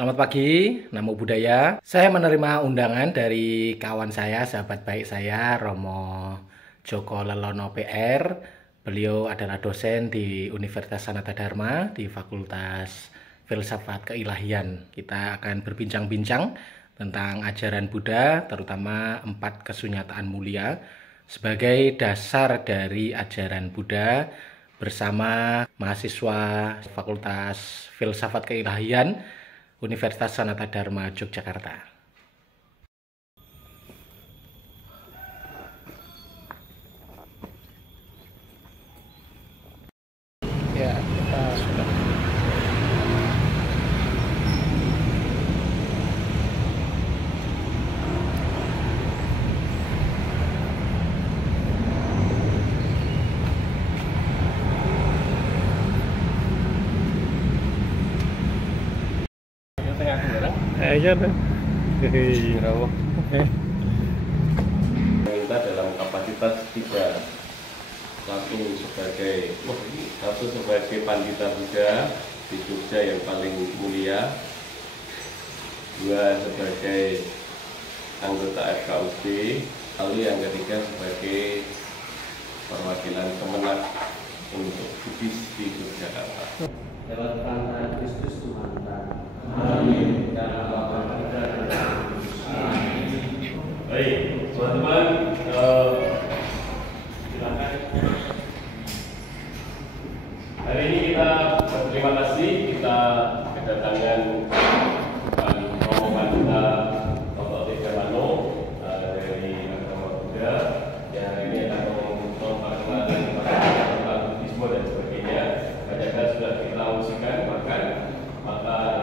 Selamat pagi, Namo Buddhaya. Saya menerima undangan dari kawan saya, sahabat baik saya, Romo Joko Lelono PR. Beliau adalah dosen di Universitas Sanata Dharma di Fakultas Filsafat Keilahian. Kita akan berbincang-bincang tentang ajaran Buddha, terutama 4 kesunyataan mulia sebagai dasar dari ajaran Buddha bersama mahasiswa Fakultas Filsafat Keilahian Universitas Sanata Dharma Yogyakarta. Ya, kita sudah. Aja deh. Bravo. Kita dalam kapasitas 3, satu sebagai Pandita Buddha di Jogja yang paling mulia, 2 sebagai anggota FKUD, lalu yang ketiga sebagai perwakilan Kemenak untuk Buddhis di Yogyakarta. Lewat perantara Kristus Tuhan kami. Amin. Dan Bapa kita dan Amin. Baik, teman-teman, silakan. Hari ini kita berterima kasih kita kedatangan Romo Pandita Toto Tegamano dari agama Buddha yang hari ini akan memperkenalkan tentang Buddhisme dan sebagainya. Banyak hal sudah kita usikan, maka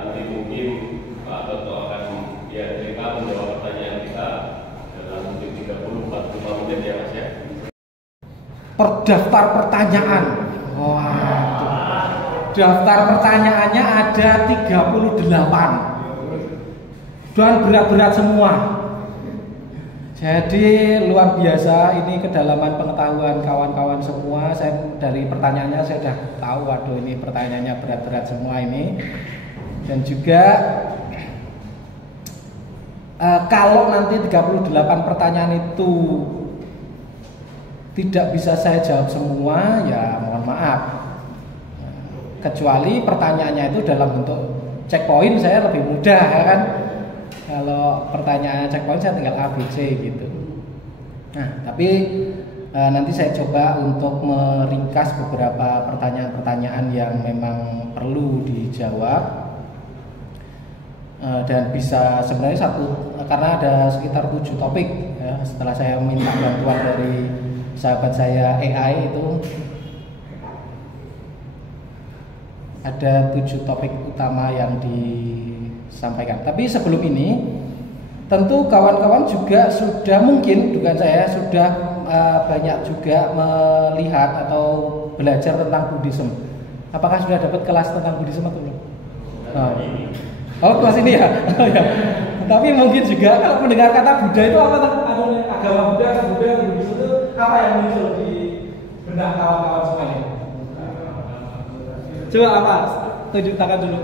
nanti mungkin Pak Toto akan cerita menjawab pertanyaan kita dalam mungkin 30-45 menit ya Mas ya. Perdaftar pertanyaan. Wah, daftar pertanyaannya ada 38 dan berat-berat semua. Jadi luar biasa ini kedalaman pengetahuan kawan-kawan semua. Saya dari pertanyaannya saya sudah tahu, waduh ini pertanyaannya berat-berat semua ini. Dan juga kalau nanti 38 pertanyaan itu tidak bisa saya jawab semua, ya mohon maaf. Kecuali pertanyaannya itu dalam bentuk checkpoint, saya lebih mudah ya kan. Kalau pertanyaannya checkpoint saya tinggal A, B, C gitu. Nah, tapi nanti saya coba untuk meringkas beberapa pertanyaan-pertanyaan yang memang perlu dijawab. Dan bisa sebenarnya karena ada sekitar 7 topik ya, setelah saya minta bantuan dari sahabat saya AI itu ada 7 topik utama yang disampaikan. Tapi sebelum ini tentu kawan-kawan juga sudah mungkin dugaan saya sudah banyak juga melihat atau belajar tentang Buddhisme. Apakah sudah dapat kelas tentang Buddhisme atau belum? Oh, kelas ini ya. Tapi mungkin juga kalau mendengar kata Buddha itu apa? Agama Buddha, Buddhisme itu apa yang muncul di benak kawan-kawan semuanya? Coba apa? Tunjuk tangan dulu.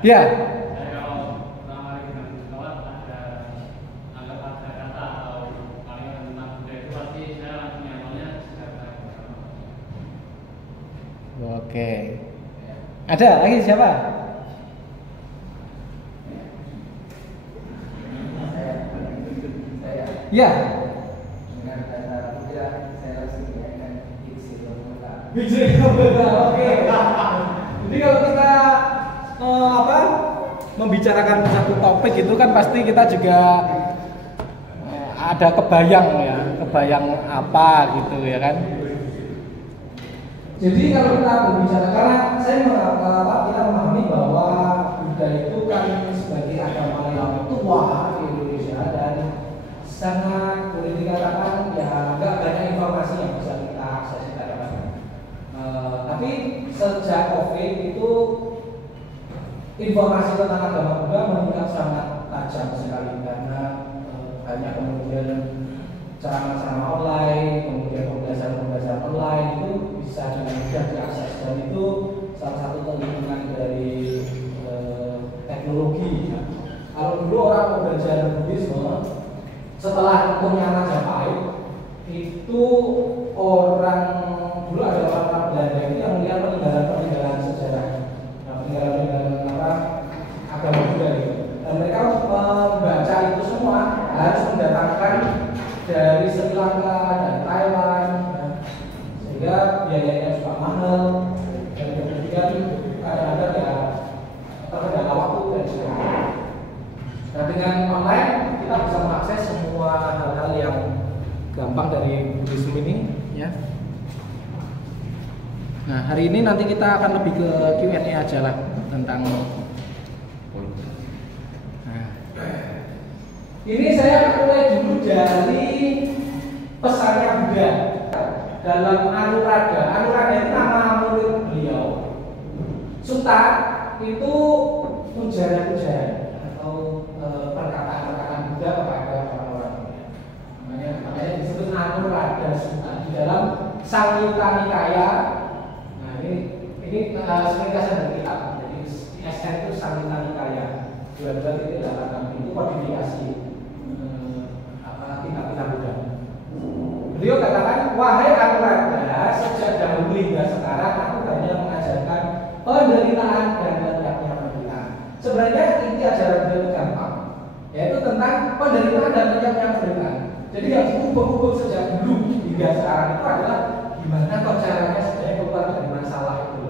Ya. Oke. Ada lagi siapa? Ya. Oke. Jadi kalau kita membicarakan satu topik itu kan pasti kita juga ada kebayang apa gitu ya kan. Jadi kalau kita berbicara, karena kita memahami bahwa Buddha itu kan sebagai agama yang tua di Indonesia dan sangat boleh dikatakan ya nggak banyak informasi yang bisa kita akses, kita dapatkan. Tapi sejak COVID itu informasi tentang agama Buddha meningkat sangat tajam sekali karena banyak kemudian ceramah-ceramah online, kemudian pembelajaran online itu bisa dengan mudah sejarah Buddhisme, setelah Tempurnya Majapahit, itu orang dulu ada orang Belanda itu yang melihat peninggalan sejarah, peninggalan agama Buddha itu. Dan mereka membaca itu semua harus mendatangkan dari Sri Lanka dan Thailand, sehingga biayanya juga mahal dan kemudian kadang-kadang ya terkendala waktu dan sebagainya. Nah, dengan online kita bisa mengakses semua hal-hal yang gampang dari Buddhisme ini, ya. Nah, hari ini nanti kita akan lebih ke Q&A aja lah tentang. Nah, ini saya mulai dulu dari pesannya Buddha dalam Anuradha. Anuradha itu nama murid beliau. Sutta itu ujaran-ujaran atau perkataan-perkataan Buddha kepada orang-orang. Makanya disebut Anuradha Sutta di dalam Samyutta Nikaya. Nah, ini sering kasih dari kitab. Jadi SN itu Samyutta Nikaya. 22.8 itu kodifikasi kitab-kitab Buddha. Beliau katakan, wahai Anuradha, sejak dahulu hingga sekarang aku hanya mengajarkan penderitaan dan lenyapnya penderitaan. Sebenarnya inti ajaran beliau itu gampang, yaitu tentang penderitaan dan lenyapnya penderitaan. Jadi yang dikubur-kubur sejak dulu hingga sekarang itu adalah gimana kok caranya sebenarnya keluar dari masalah itu.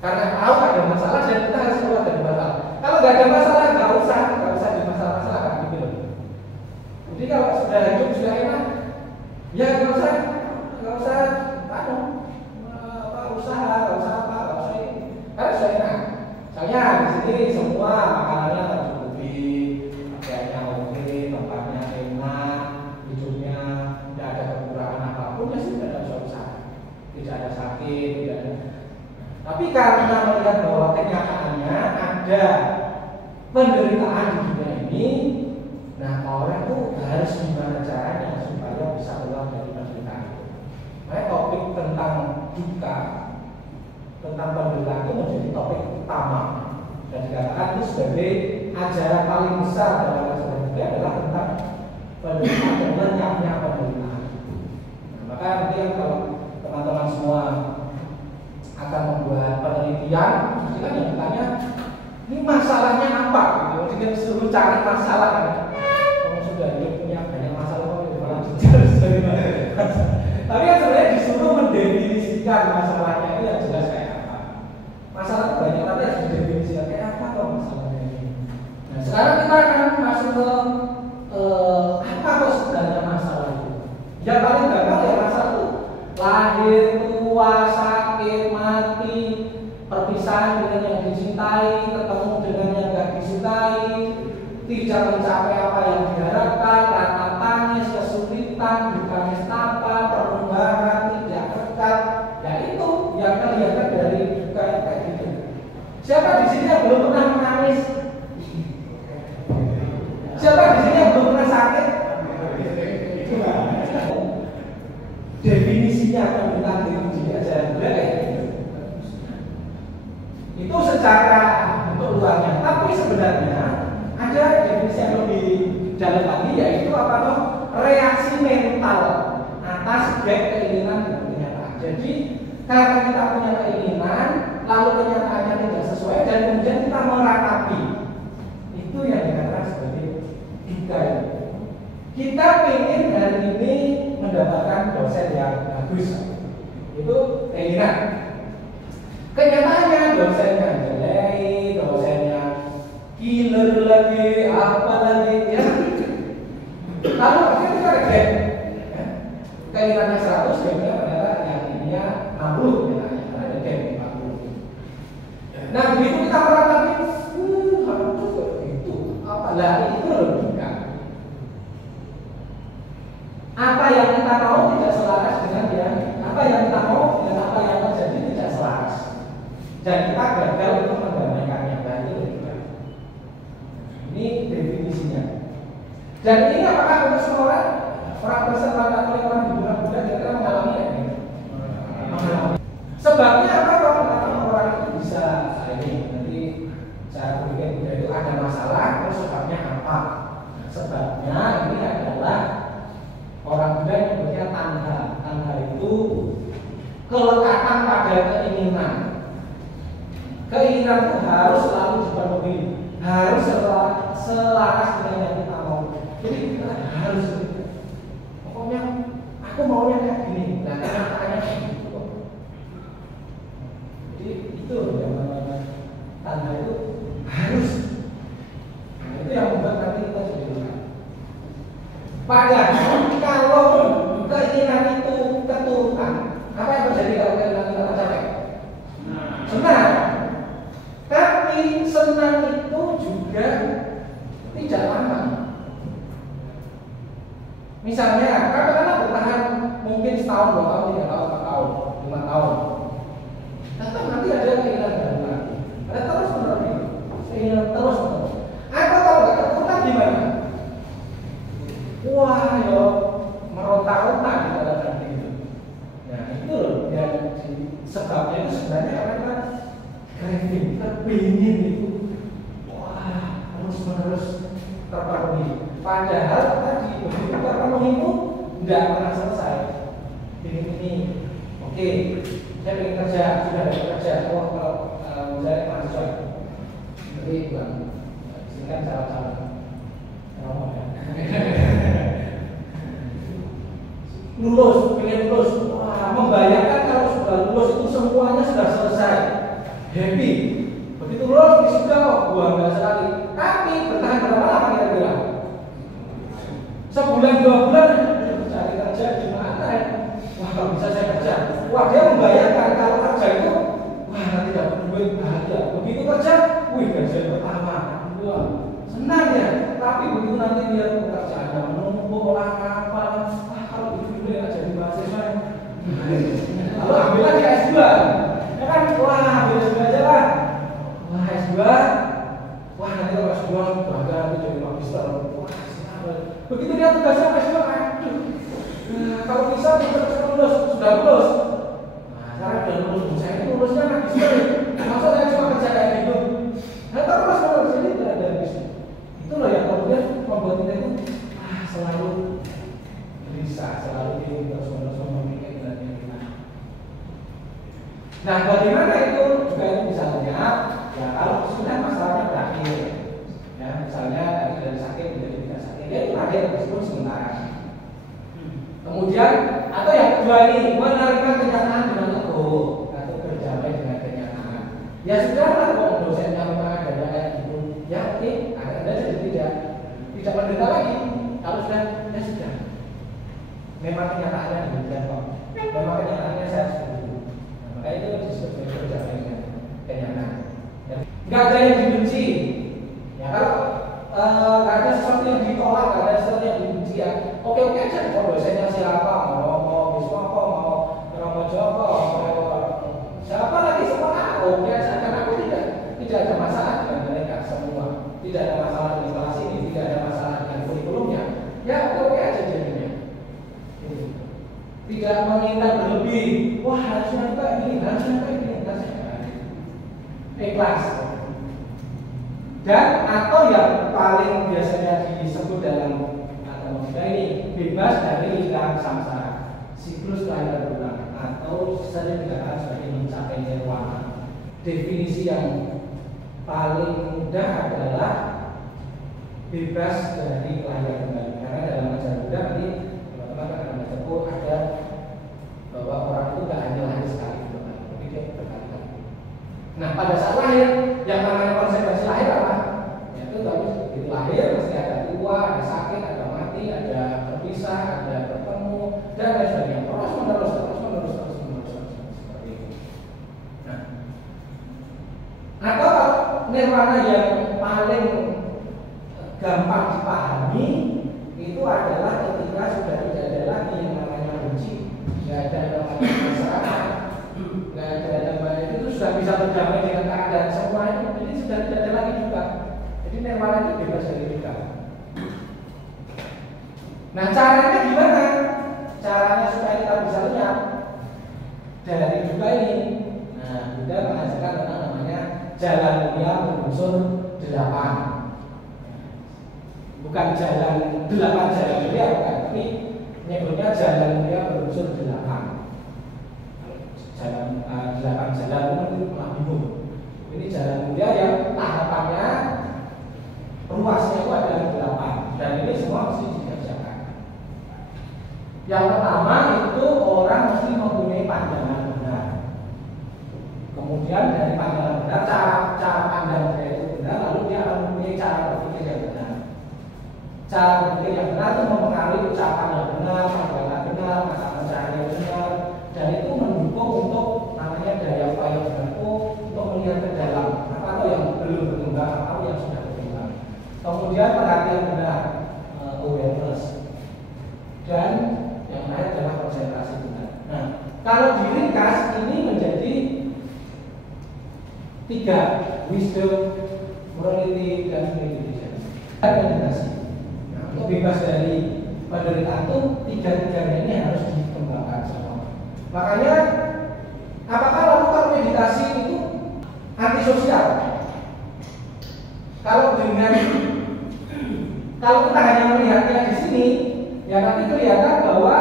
Karena tahu ada masalah dan kita harus keluar dari masalah. Kalau nggak ada masalah, nggak usah di masalah-masalah gitu loh. Jadi kalau sudah hidup sudah enak, ya nggak usah ini. Karena sudah enak. Soalnya di sini semua makanannya tercukupi, pakaiannya oke, tempatnya enak, hidupnya tidak ada kekurangan apapun, ya sudah tidak usah. Tidak ada sakit, tidak ada. Tapi karena melihat bahwa kenyataannya ada penderitaan di dunia ini, nah orang tuh harus gimana caranya supaya bisa keluar dari penderitaan itu. Nah, topik tentang duka, tentang penderitaan itu menjadi topik utama dan dikatakan itu sebagai ajaran paling besar dalam ajaran Buddha adalah tentang penderitaan dan lenyapnya penderitaan. Nah, maka nanti kalau teman-teman semua akan membuat penelitian, pasti kan yang ditanya, ini masalahnya apa? Gitu. Jadi disuruh cari masalah kan. Kamu sudah hidup punya banyak masalah kok itu malah tapi kan sebenarnya disuruh mendefinisikan masalahnya itu yang jelas kayak apa. Masalah itu banyak tapi harus didefinisikan kayak apa kok masalahnya ini. Nah, sekarang kita akan masuk ke apa kok sebenarnya masalah itu. Yang paling gampang ya masalah itu lahir, tua, sakit, mati, perpisahan dengan yang dicintai, ketemu dengan yang tidak dicintai, tidak mencapai apa yang diharapkan, rasa tangis, kesulitan, duka nestapa, perlembaran, tidak kekal. Ya itu yang kelihatan dari duka yang kayak gitu. Siapa di sini yang belum pernah menangis? Siapa di sini yang belum pernah sakit? Definisinya tentang diri aja kayak gitu. Itu secara bentuk luarnya, tapi sebenarnya ada definisi yang lebih dalam lagi, yaitu apa tuh? Reaksi mental atas gap keinginan dan kenyataan. Jadi karena kita punya keinginan, lalu kenyataannya tidak sesuai dan kemudian kita meratapi, itu yang dikatakan sebagai duka. Kita ingin hari ini mendapatkan dosen yang bagus, itu keinginan. Kenyataannya dosennya jelek, dosennya killer lagi, apa lagi ya. Lalu akhirnya kita reject. Keinginannya 100, keinginannya adalah yang ininya 60, karena ada gap 40. Nah begitu kita meratapi, harus begitu. Apalah itu logika. Apa yang kita mau tidak selaras dengan yang apa yang kita mau dengan apa yang terjadi tidak selaras. Dan kita gagal untuk mendamaikannya. Berarti logika. Ini definisinya. Dan ini apakah untuk semua orang berserta oleh orang di dunia Buddha kira-kira mengalami ini? Mengalami. Sebabnya apa kalau orang itu bisa ini nanti cara berpikir Buddha itu ada masalah, terus sebabnya apa? Nah, sebabnya ini adalah orang Buddha menyebutnya tanda. Tanda itu kelekatan pada keinginan. Keinginan itu harus selalu dipenuhi, harus selaras dengan yang kita mau. Jadi kita harus, pokoknya aku maunya kayak gini, nah kenyataannya gitu kok. Jadi itu yang namanya tanda itu harus. Nah, itu yang membuat nanti kita jadi lupa. Padahal kalau keinginan itu keturunan, apa yang terjadi kalau keinginan kita tercapai? Senang. Tapi senang itu juga tidak lama. Misalnya, katakanlah bertahan mungkin setahun, 2 tahun, 3 tahun, 4 tahun, 5 tahun. Tetap nanti ada keinginan baru lagi. Ada terus menerus, keinginan terus menerus. Atau kalau nggak keturunan gimana? Wah, yo meronta-ronta di dalam hati itu. Nah itu loh yang sebabnya itu sebenarnya karena kita craving, terpingin itu. Wah, terus menerus terpenuhi. Padahal tadi begitu terpenuhi itu tidak pernah selesai. Ini, oke, saya ingin kerja, sudah ada kerja. Oh, kalau saya mahasiswa, jadi bukan, sini kan calon-calon. Lulus, pengen lulus. Wah, membayangkan kalau sudah lulus itu semuanya sudah selesai, happy. Begitu lulus wisuda kok bangga sekali. Tapi bertahan berapa lama kira-kira? Sebulan 2 bulan cari kerja di mana ya? Wah, kalau bisa saya kerja. Wah, dia membayangkan kalau kerja itu wah nanti dapat duit bahagia. Begitu kerja, wih gajian pertama, wah senang ya. Tapi begitu nanti dia pekerjaan menumpuk olah kapal, kalau itu nggak jadi mahasiswa. Lalu ambil lagi S2, ya kan? Wah, ambil S2 aja lah. Wah, S2, wah nanti kalau S2 bangga nanti jadi magister. Wah, siapa? Begitu dia tugasnya S2, aduh. Kalau bisa kita lulus, sudah lulus. Nah, sekarang udah lulus, saya ini lulusnya magister. Masa saya cuma kerja kayak gitu? Nah, terus kalau sini tidak ada bisnis. Itulah yang kemudian membuat kita itu selalu gelisah, selalu ingin terus-menerus memikirkan kita. Nah, bagaimana itu juga itu misalnya, ya kalau sudah masalahnya berakhir, ya misalnya dari sakit menjadi tidak sakit, ya itu akhir meskipun sementara. Kemudian atau yang kedua ini menerima kenyataan dengan teguh atau berdamai dengan kenyataan. Ya sudahlah, kalau dosennya memang ada kayak gitu, ya oke, Anda jadi tidak menderita lagi. Kalau sudah, ya sudah. Memang kenyataannya demikian kok. Memang kenyataannya saya seperti itu. Maka itu disebut sebagai berdamai dengan kenyataan. Nggak ada yang dibenci. Ya kalau nggak ada sesuatu yang ditolak, nggak ada sesuatu yang dibenci ya. Oke aja. Mau dosennya siapa? Mau Bismoko, mau Romo Joko, mau siapa lagi semua? Oke aja. Karena aku tidak ada masalah dengan mereka semua. Tidak ada masalah dengan kelas ini, tidak ada masalah dengan kurikulumnya. Ya oke aja jadinya. Tidak mengingat berlebih. Wah harusnya kayak ini, harusnya kayak ini. Ikhlas. Dan atau yang paling biasanya disebut dalam agama Buddha ini bebas dari lingkaran samsara, siklus kelahiran berulang, atau sering dikatakan sebagai mencapai nirwana. Definisi yang paling mudah adalah bebas dari kelahiran kembali. Karena dalam ajaran Buddha nanti teman-teman akan baca buku ada bahwa orang itu tidak hanya lahir sekali, tapi dia berkali-kali. Nah pada saat lahir, yang namanya konsekuensi lahir apa? Yaitu begitu lahir pasti ada tua, ada sakit, ada mati, ada berpisah, ada bertemu, dan lain sebagainya. Terus menerus seperti itu. Nah, atau nirwana yang paling gampang dipahami itu adalah ketika sudah tidak ada lagi yang namanya benci, nggak ada yang namanya masyarakat, nggak ada yang namanya itu sudah bisa berdamai dengan keadaan semuanya. Jadi sudah tidak ada lagi juga. Jadi nirwana itu bebas dari duka. Nah caranya gimana? Caranya supaya kita bisa lihat dari duka ini. Nah Buddha mengajarkan tentang namanya jalan mulia berunsur 8. bukan jalan 8 jalan mulia, bukan, tapi menyebutnya jalan mulia berunsur 8. Jalan 8 jalan itu malah bingung. Ini jalan mulia yang tahapannya ruasnya itu adalah 8, dan ini semua mesti dikerjakan. Yang pertama itu orang mesti mempunyai pandangan benar. Kemudian dari pandangan benar, cara pandang dia itu benar, lalu dia akan mempunyai cara berpikir yang benar. Cara berpikir yang benar itu mempengaruhi ucapan yang benar, perbuatan benar, masa pencahayaan yang benar, dan itu mendukung untuk namanya daya upaya berlaku untuk melihat ke dalam apa yang belum berkembang, apa yang sudah berkembang. Kemudian perhatian benar, awareness, dan yang lain adalah konsentrasi benar. Nah, kalau diringkas ini menjadi 3: wisdom, morality, dan meditation. Meditasi. Nah, untuk bebas dari penderitaan itu tiga-tiganya ini harus dikembangkan semua. Makanya, apakah lakukan meditasi itu antisosial? Kalau kita hanya melihatnya di sini, ya nanti kelihatan bahwa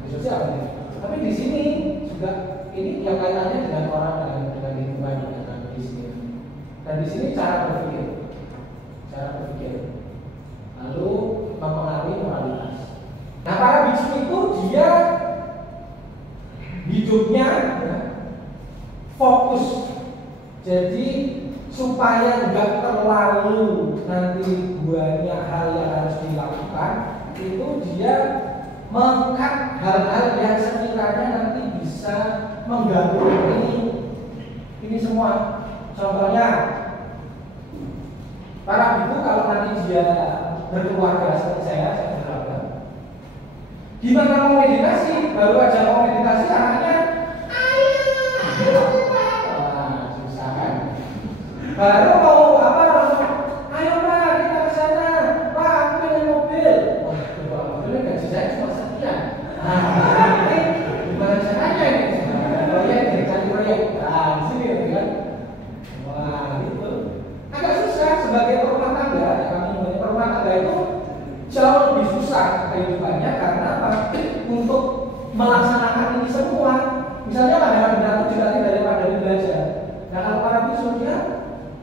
antisosial. Tapi di sini juga ini yang kaitannya dengan orang, dengan lingkungan, dengan bisnis. Dan di sini cara berpikir, lalu mempengaruhi moralitas. Nah, para biksu itu dia hidupnya fokus, jadi supaya nggak terlalu nanti banyak hal yang harus dilakukan, itu dia mengkat hal-hal yang sekiranya nanti bisa mengganggu ini semua. Contohnya, para ibu kalau nanti dia berkeluarga seperti saya berkeluarga, gimana mau meditasi? Baru aja mau meditasi anaknya, susah kan? Baru mau apa? Ayo Pak, kita ke sana. Pak, aku pengen mobil. Oh, mobilnya gaji saya cuma sekian. Gimana caranya ini? Proyek, cari proyek. Nah, di sini kan. Wah, itu agak susah sebagai rumah tangga. Kami rumah tangga itu jauh lebih susah kehidupannya karena apa? Untuk melaksanakan ini semua. Misalnya pandangan benar itu dilatih daripada belajar. Nah, kalau para biksu dia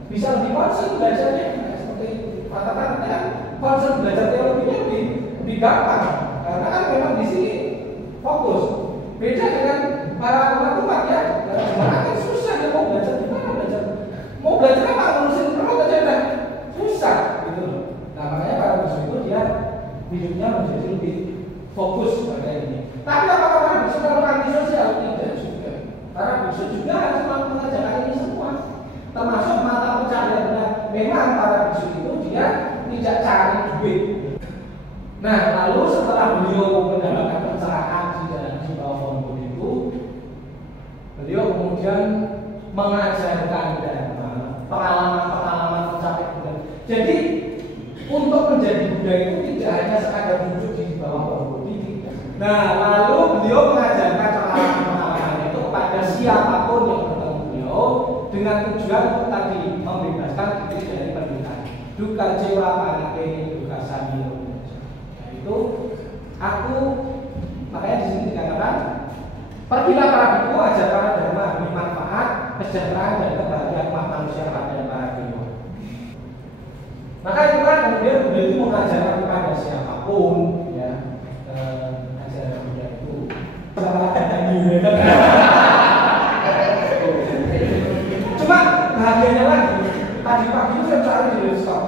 bisa lebih concern belajarnya, seperti kata-kata concern belajar teologinya lebih gampang karena kan memang di sini fokus. Beda dengan para umat ya, karena kan susah dia mau belajar gimana belajar, mau belajar apa ngurusin perut aja udah susah gitu loh. Nah, makanya para biksu itu dia hidupnya menjadi lebih fokus pada ini. Tapi apakah para biksu kalau antisosial? Tidak juga. Para biksu juga harus mengerjakan ini semua, termasuk mata pencaharian benar. Memang para biksu itu dia tidak cari duit. Nah, lalu setelah beliau mendapatkan pencerahan di bawah pohon itu, beliau kemudian mengajarkan dharma, pengalaman-pengalaman mencapai Buddha. Jadi untuk menjadi Buddha itu tidak hanya sekadar duduk di bawah pohon ini. Nah, lalu beliau mengajarkan pengalaman-pengalaman itu kepada siapapun yang bertemu beliau dengan tujuan untuk tadi membebaskan diri dari penderitaan. Duka jiwa panake, duka samiro. Itu aku makanya di sini dikatakan pergilah para biku, ajarkan dharma demi manfaat, kesejahteraan dan kebahagiaan umat manusia pada para biku. Maka itu kan kemudian Buddha itu mengajarkan kepada siapapun ya, ajaran Buddha itu cuma bahagianya lagi tadi pagi itu saya cari di Listok,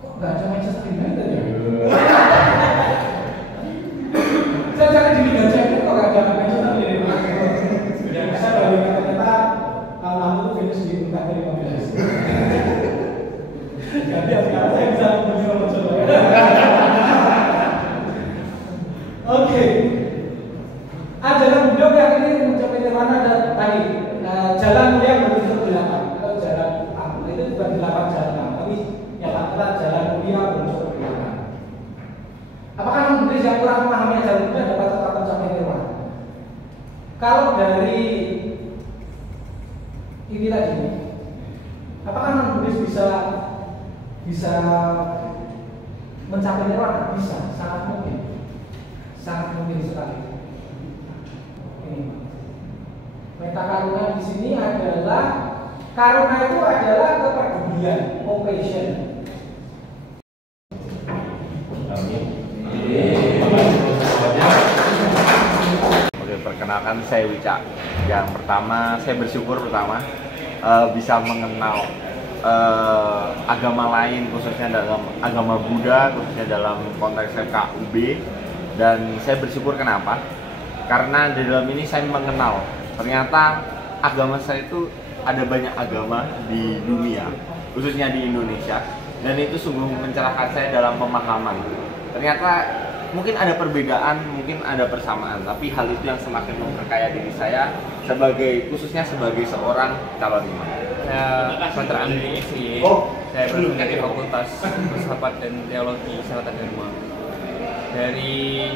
kok nggak ada Manchester United ya? Saya cari di Liga Champions kok nggak ada Manchester United. Yang bisa dari kata-kata tahun lalu itu finish di urutan 15. Jadi sekarang saya bisa mencoba. Oke. Ajaran Buddha yang ini mencapai nirwana dan tadi jalan mulia menuju ke 8 atau jalan apa itu bukan 8 jalan, tapi yang adalah jalan mulia menuju ke 8. Apakah non-Buddhis yang kurang memahami ajaran Buddha dapat tetap mencapai nirwana? Kalau dari ini tadi, apakah non-Buddhis bisa mencapai nirwana? Bisa, sangat mungkin sekali. Ini metakaruna di sini adalah karuna itu adalah kepedulian, compassion. Oke, perkenalkan saya Wicak. Yang pertama, saya bersyukur bisa mengenal agama lain, khususnya dalam agama Buddha, khususnya dalam konteks FKUB. Dan saya bersyukur kenapa? Karena di dalam ini saya mengenal ternyata agama saya itu ada banyak agama di dunia, khususnya di Indonesia, dan itu sungguh mencerahkan saya dalam pemahaman. Ternyata mungkin ada perbedaan, mungkin ada persamaan, tapi hal itu yang semakin memperkaya diri saya khususnya sebagai seorang calon imam. Saya Sandra Andri SY, saya berasal dari Fakultas Filsafat dan Teologi Selatan Dharma. Dari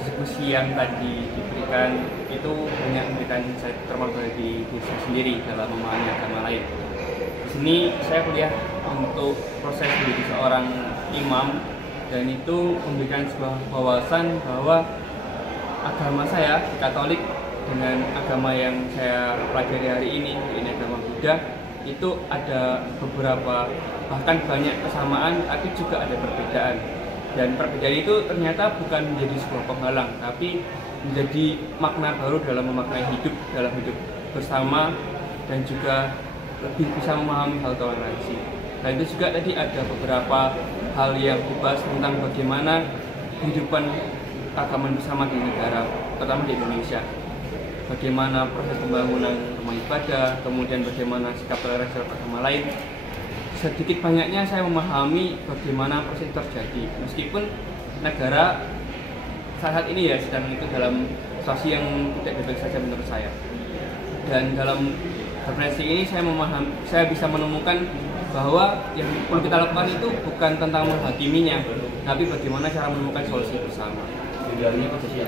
diskusi yang tadi diberikan itu banyak memberikan insight termasuk dari diri saya sendiri dalam memahami agama lain. Di sini saya kuliah untuk proses menjadi seorang imam, dan itu memberikan sebuah wawasan bahwa agama saya Katolik dengan agama yang saya pelajari hari ini agama Buddha, itu ada beberapa bahkan banyak kesamaan tapi juga ada perbedaan. Dan perbedaan itu ternyata bukan menjadi sebuah penghalang, tapi menjadi makna baru dalam memaknai hidup, dalam hidup bersama, dan juga lebih bisa memahami hal toleransi. Dan itu juga tadi ada beberapa hal yang dibahas tentang bagaimana kehidupan agama bersama di negara, terutama di Indonesia. Bagaimana proses pembangunan rumah ibadah, kemudian bagaimana sikap toleransi terhadap agama lain. Sedikit banyaknya saya memahami bagaimana proses terjadi, meskipun negara saat ini ya sedang itu dalam situasi yang tidak baik saja menurut saya. Dan dalam referensi ini saya bisa menemukan bahwa yang perlu kita lakukan itu bukan tentang menghakiminya, tapi bagaimana cara menemukan solusi bersama. Tujuannya posisi